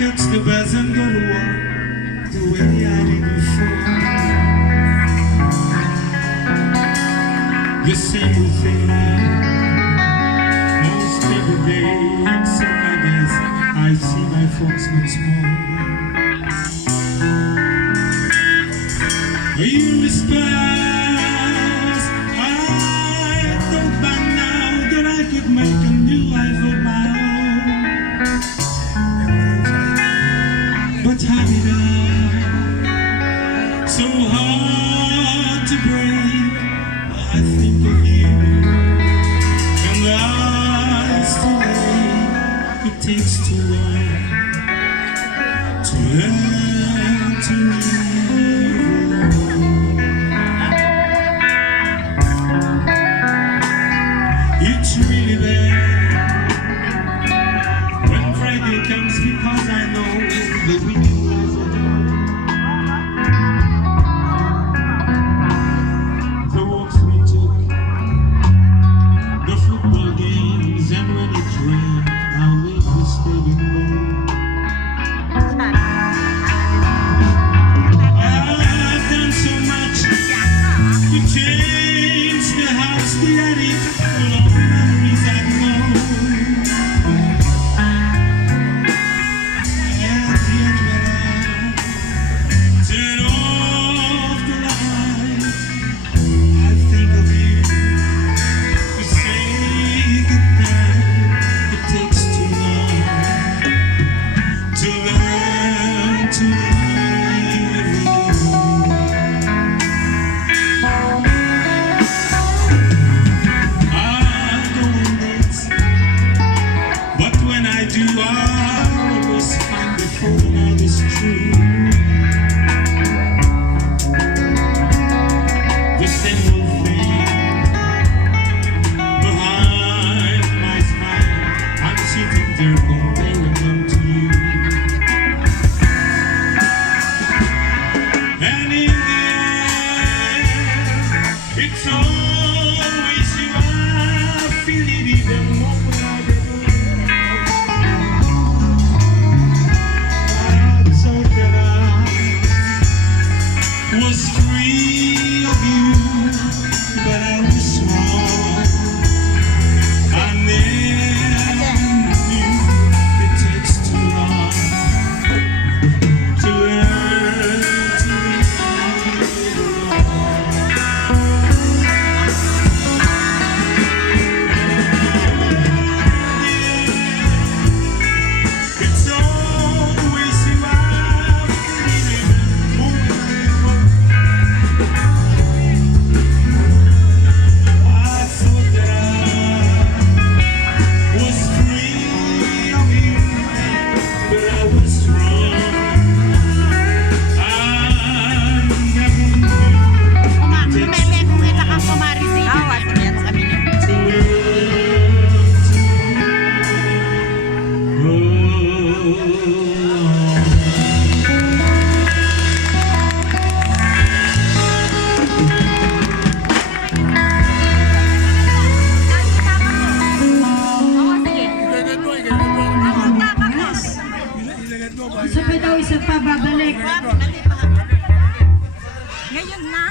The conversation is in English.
catch the bus and go to work the way I did before. The same old thing, most every day, except I guess I see my folks once more. Years pass, I thought by now that I could make a new life of my own. But how did I, so hard to break? I think of you, and I still late. It takes too long to learn to live alone. It's really bad when Friday comes, because I know the weekend lies ahead. The walks we took, the football games, and when it rained, how late we stayed in bed. I've done so much to change the house, the attic, full of memories I know. And yet when I turn off the light, I think of you to say goodnight. It takes too long to learn to live alone. I go on dates, but when I do, I always find the phone out is true. The same old thing behind my smile. I'm sitting there comparing them to you. And in the end, it's always you. I feel it even more when I get alone. I thought that I was free of you, but I was wrong. I never knew it takes too long to learn to live alone. It's always you I feel even more when I thought that I was free of you, but I was wrong. I never knew it takes too Isa pa daw, isa pa, babalik. Ngayon na.